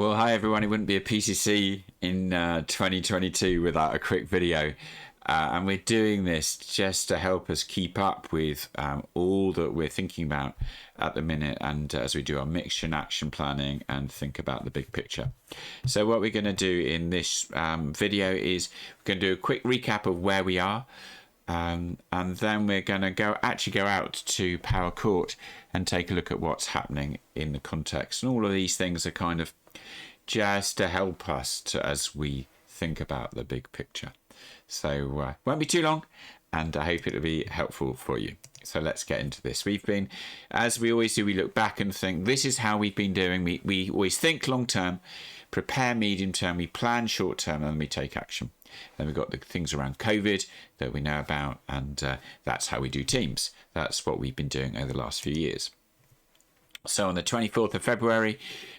Well, hi everyone. It wouldn't be a PCC in 2022 without a quick video. And we're doing this just to help us keep up with all that we're thinking about at the minute, and as we do our mixture and action planning and think about the big picture. So what we're going to do in this video is we're going to do a quick recap of where we are, and then we're going to go out to Powercourt and take a look at what's happening in the context. And all of these things are kind of just to help us as we think about the big picture. So won't be too long, and I hope it'll be helpful for you. So let's get into this. We've been, as we always do, we look back and think, this is how we've been doing. We always think long term, prepare medium term, we plan short term, and then we take action. Then we've got the things around COVID that we know about, and that's how we do teams. That's what we've been doing over the last few years. So on the 24th of February,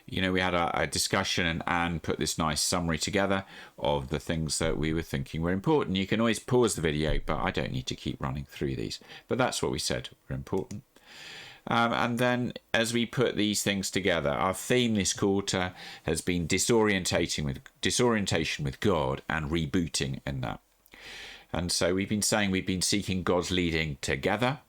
we had a discussion, and Anne put this nice summary together of the things that we were thinking were important. You can always pause the video, but I don't need to keep running through these. But that's what we said were important. And then as we put these things together, our theme this quarter has been disorientation with God and rebooting in that. And so we've been saying we've been seeking God's leading together.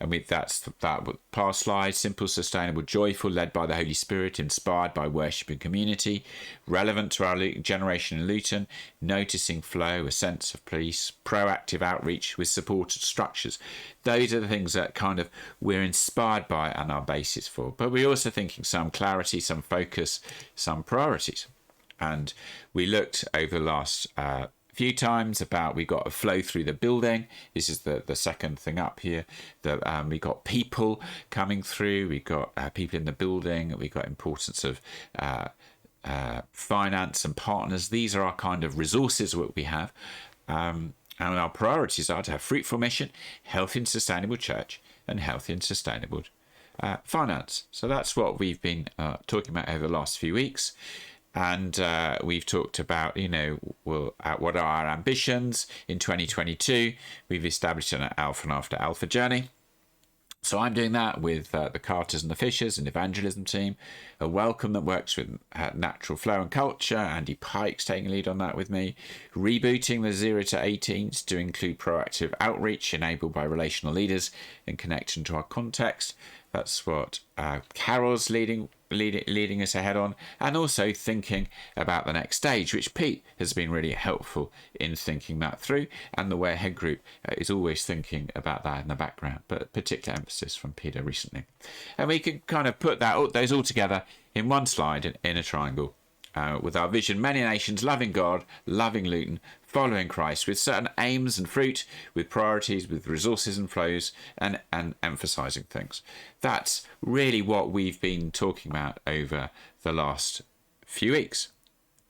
And that's that past slide: simple, sustainable, joyful, led by the Holy Spirit, inspired by worship and community, relevant to our generation in Luton, noticing flow, a sense of peace, proactive outreach with supported structures. Those are the things that kind of we're inspired by and our basis for. But we're also thinking some clarity, some focus, some priorities. And we looked over the last few times about we got a flow through the building. This is the second thing up here. We got people coming through. We got people in the building. We got importance of finance and partners. These are our kind of resources that we have. And our priorities are to have fruitful mission, healthy and sustainable church, and healthy and sustainable finance. So that's what we've been talking about over the last few weeks. And we've talked about, what are our ambitions in 2022. We've established an Alpha and After Alpha journey. So I'm doing that with the Carters and the Fishers, an evangelism team. A Welcome that works with natural flow and culture. Andy Pike's taking lead on that with me. Rebooting the 0 to 18s to include proactive outreach enabled by relational leaders in connection to our context. That's what Carol's leading us ahead on, and also thinking about the next stage, which Pete has been really helpful in thinking that through, and the Way Ahead group is always thinking about that in the background, but particular emphasis from Peter recently. And we can kind of put those all together in one slide in a triangle. With our vision, many nations, loving God, loving Luton, following Christ, with certain aims and fruit, with priorities, with resources and flows, and emphasising things. That's really what we've been talking about over the last few weeks.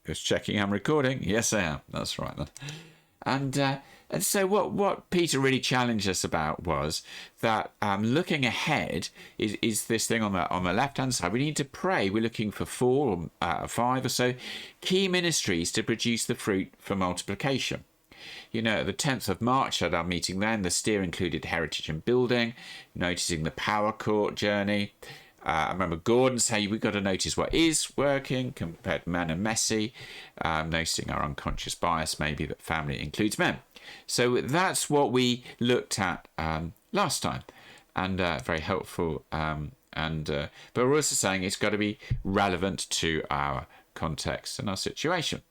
Just checking I'm recording. Yes, I am. That's right then. And so what Peter really challenged us about was that looking ahead is this thing on the left-hand side. We need to pray. We're looking for 4 or 5 or so key ministries to produce the fruit for multiplication. The 10th of March at our meeting then, the steer included heritage and building, noticing the Powercourt journey. I remember Gordon saying we've got to notice what is working compared to men and messy, noticing our unconscious bias, maybe that family includes men. So that's what we looked at last time, and very helpful. But we're also saying it's got to be relevant to our context and our situation.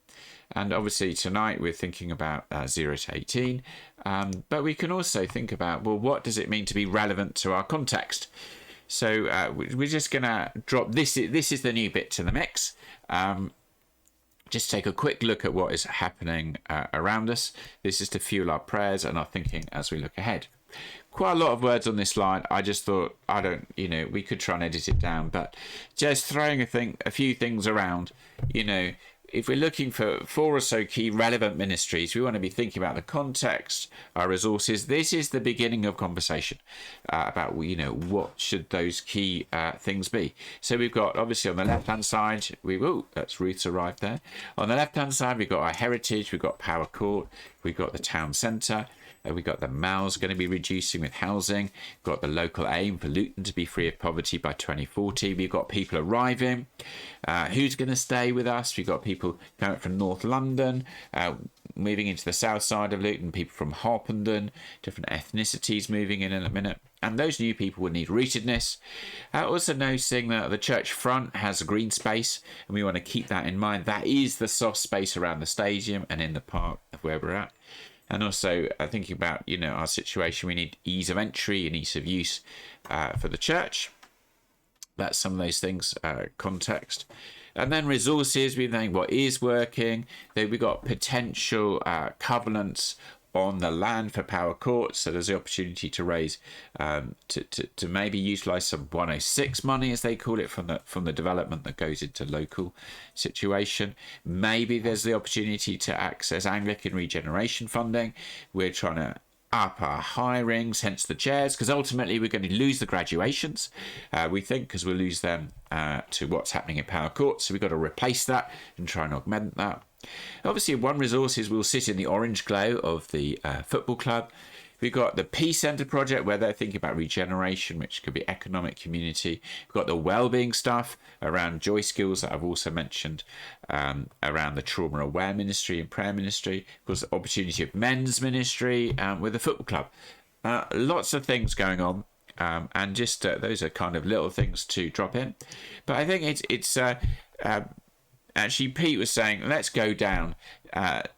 And obviously tonight we're thinking about 0 to 18, but we can also think about, well, what does it mean to be relevant to our context? So we're just going to drop this. This is the new bit to the mix. Just take a quick look at what is happening around us. This is to fuel our prayers and our thinking as we look ahead. Quite a lot of words on this slide. I just thought, we could try and edit it down, but just throwing a few things around, if we're looking for 4 or so key relevant ministries, we want to be thinking about the context, our resources. This is the beginning of conversation about, what should those key things be. So we've got, obviously, on the left-hand side, that's Ruth's arrived there. On the left-hand side, we've got our heritage, we've got Powercourt, we've got the town centre. We've got the Mal's going to be reducing with housing. We've got the local aim for Luton to be free of poverty by 2040. We've got people arriving. Who's going to stay with us? We've got people coming from North London, moving into the south side of Luton, people from Harpenden, different ethnicities moving in a minute. And those new people will need rootedness. Also noticing that the church front has a green space, and we want to keep that in mind. That is the soft space around the stadium and in the park of where we're at. And also thinking about, our situation, we need ease of entry and ease of use for the church. That's some of those things, context. And then resources, we think what is working. Then we've got potential covenants on the land for Powercourt, so there's the opportunity to raise to maybe utilize some 106 money, as they call it, from the development that goes into local situation. Maybe there's the opportunity to access Anglican regeneration funding. We're trying to up our hirings, hence the chairs, because ultimately we're going to lose the graduations, we think, because we'll lose them to what's happening in Powercourt. So we've got to replace that and try and augment that. Obviously, one resources will sit in the orange glow of the football club. We've got the Peace Centre project, where they're thinking about regeneration, which could be economic community. We've got the wellbeing stuff around joy skills that I've also mentioned, around the trauma aware ministry and prayer ministry. Of course, the opportunity of men's ministry with the football club. Lots of things going on. And just those are kind of little things to drop in. But I think it's actually, Pete was saying, let's go down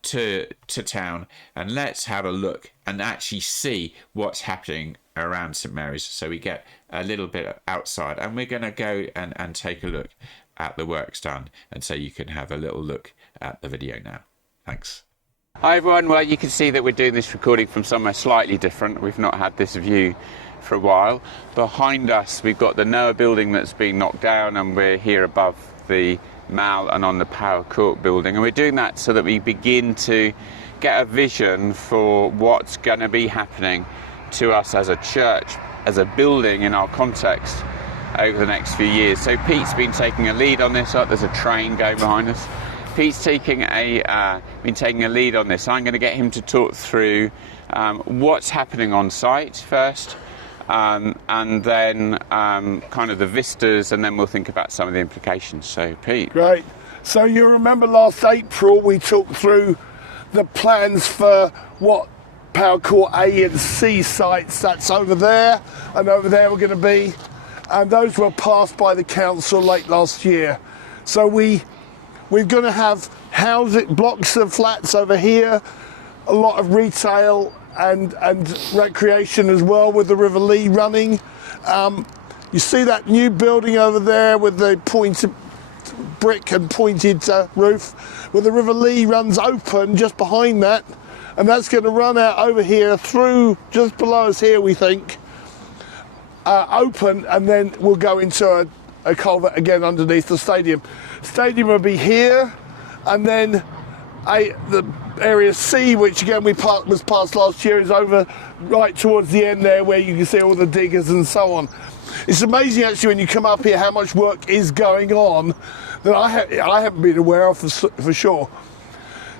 to town and let's have a look and actually see what's happening around St Mary's. So we get a little bit outside, and we're going to go and take a look at the works done. And so you can have a little look at the video now. Thanks. Hi everyone. Well, you can see that we're doing this recording from somewhere slightly different. We've not had this view for a while. Behind us, we've got the Noah building that's been knocked down, and we're here above the Mal and on the Powercourt building, and we're doing that so that we begin to get a vision for what's going to be happening to us as a church, as a building in our context over the next few years. So Pete's been taking a lead on this. There's a train going behind us. Pete's been taking a lead on this. I'm going to get him to talk through what's happening on site first, and then kind of the vistas, and then we'll think about some of the implications. So, Pete. Great. So you remember last April we talked through the plans for what Powercourt A and C sites, that's over there, and over there we're going to be, and those were passed by the council late last year. So we're going to have blocks of flats over here, a lot of retail and recreation as well, with the River Lee running. You see that new building over there with the pointed brick and pointed roof, where the River Lee runs open just behind that, and that's going to run out over here through just below us here, we think, open, and then we'll go into a culvert again underneath the stadium. Stadium will be here, and then the area C, which again was passed last year, is over right towards the end there, where you can see all the diggers and so on. It's amazing actually when you come up here how much work is going on that I haven't been aware of for sure.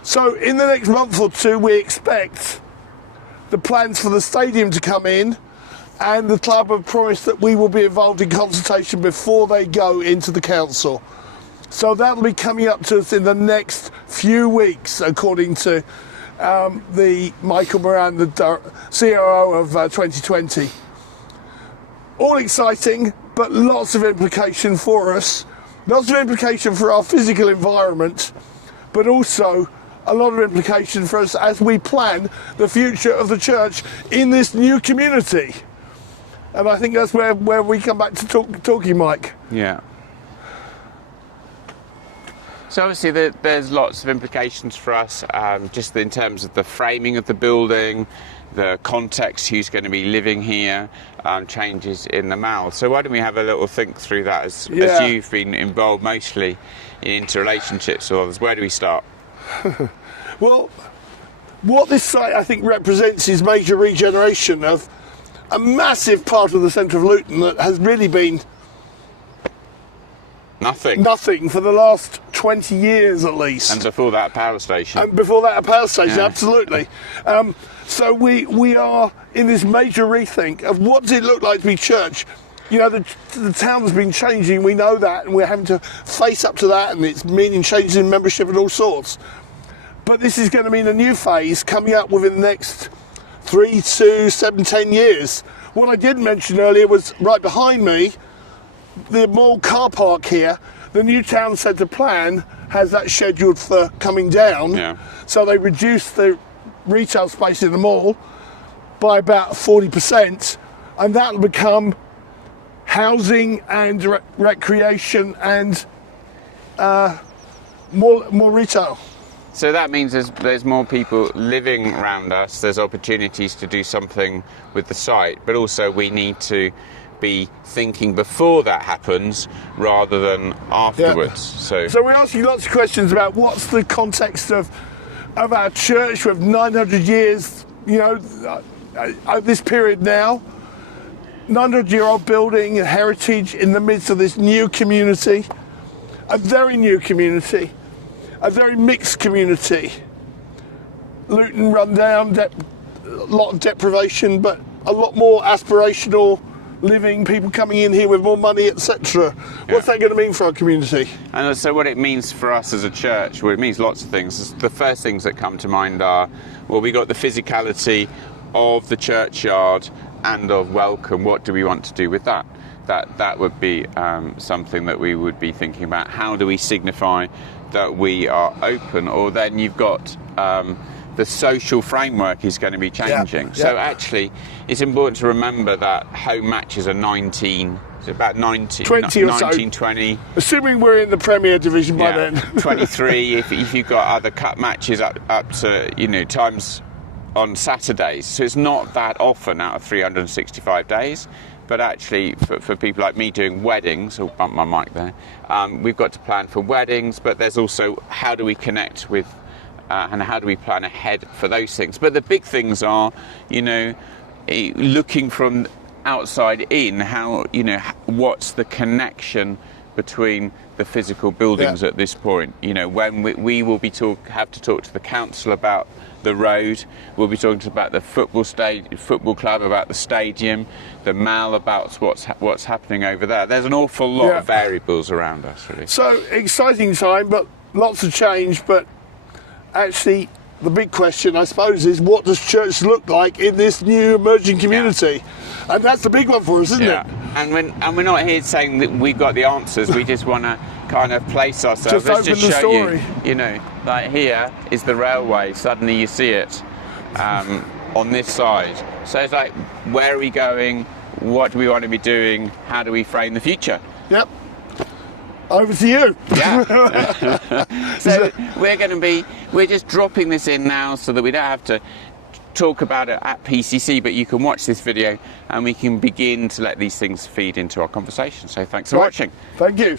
So in the next month or two we expect the plans for the stadium to come in, and the club have promised that we will be involved in consultation before they go into the council. So that'll be coming up to us in the next few weeks, according to the Michael Moran, the COO of 2020. All exciting, but lots of implication for us. Lots of implication for our physical environment, but also a lot of implication for us as we plan the future of the church in this new community. And I think that's where we come back to talking, Mike. Yeah. So obviously there's lots of implications for us, just in terms of the framing of the building, the context, who's going to be living here, changes in the Mal. So why don't we have a little think through that as you've been involved mostly in interrelationships with others. Where do we start? Well, what this site I think represents is major regeneration of a massive part of the centre of Luton that has really been Nothing for the last 20 years at least. And before that, a power station. And before that, a power station, Yeah. absolutely. So we are in this major rethink of what does it look like to be church. You know, the town's been changing, we know that, and we're having to face up to that, and it's meaning changes in membership and all sorts. But this is going to mean a new phase coming up within the next 3 to 7, 10 years. What I did mention earlier was right behind me, the mall car park here. The new town centre plan has that scheduled for coming down. Yeah. So they reduced the retail space in the mall by about 40%, and that'll become housing and recreation and more retail. So that means there's more people living around us, there's opportunities to do something with the site, but also we need to be thinking before that happens rather than afterwards. Yeah. So we're asking lots of questions about what's the context of our church with 900 years, you know, this period now. 900-year-old building and heritage in the midst of this new community, a very new community, a very mixed community. Luton run down, a lot of deprivation, but a lot more aspirational living, people coming in here with more money, etc. What's that going to mean for our community? And so what it means for us as a church, well, it means lots of things. The first things that come to mind are, well, we got the physicality of the churchyard and of welcome. What do we want to do with that? That would be something that we would be thinking about. How do we signify that we are open? Or then you've got the social framework is going to be changing. Yeah. So actually, it's important to remember that home matches are 19. It's about 19, 20 or 19, so. 20. Assuming we're in the Premier Division by then. 23 if you've got other cup matches up to, you know, times on Saturdays. So it's not that often out of 365 days. But actually, for people like me doing weddings, I'll bump my mic there, we've got to plan for weddings, but there's also how do we connect with and how do we plan ahead for those things. But the big things are, you know, looking from outside in, how, you know, what's the connection between the physical buildings at this point. You know, when we will be have to talk to the council about the road, we'll be talking about the football club about the stadium, the mall about what's happening over there. There's an awful lot of variables around us, really. So exciting time, but lots of change. But actually, the big question, I suppose, is what does church look like in this new emerging community? Yeah. And that's the big one for us, isn't it? And we're not here saying that we've got the answers. We just want to kind of place ourselves. Let's just show you, you know, like here is the railway. Suddenly you see it on this side. So it's like, where are we going? What do we want to be doing? How do we frame the future? Yep. Over to you. Yeah. So we're just dropping this in now so that we don't have to talk about it at PCC, but you can watch this video and we can begin to let these things feed into our conversation. So thanks for watching. Thank you.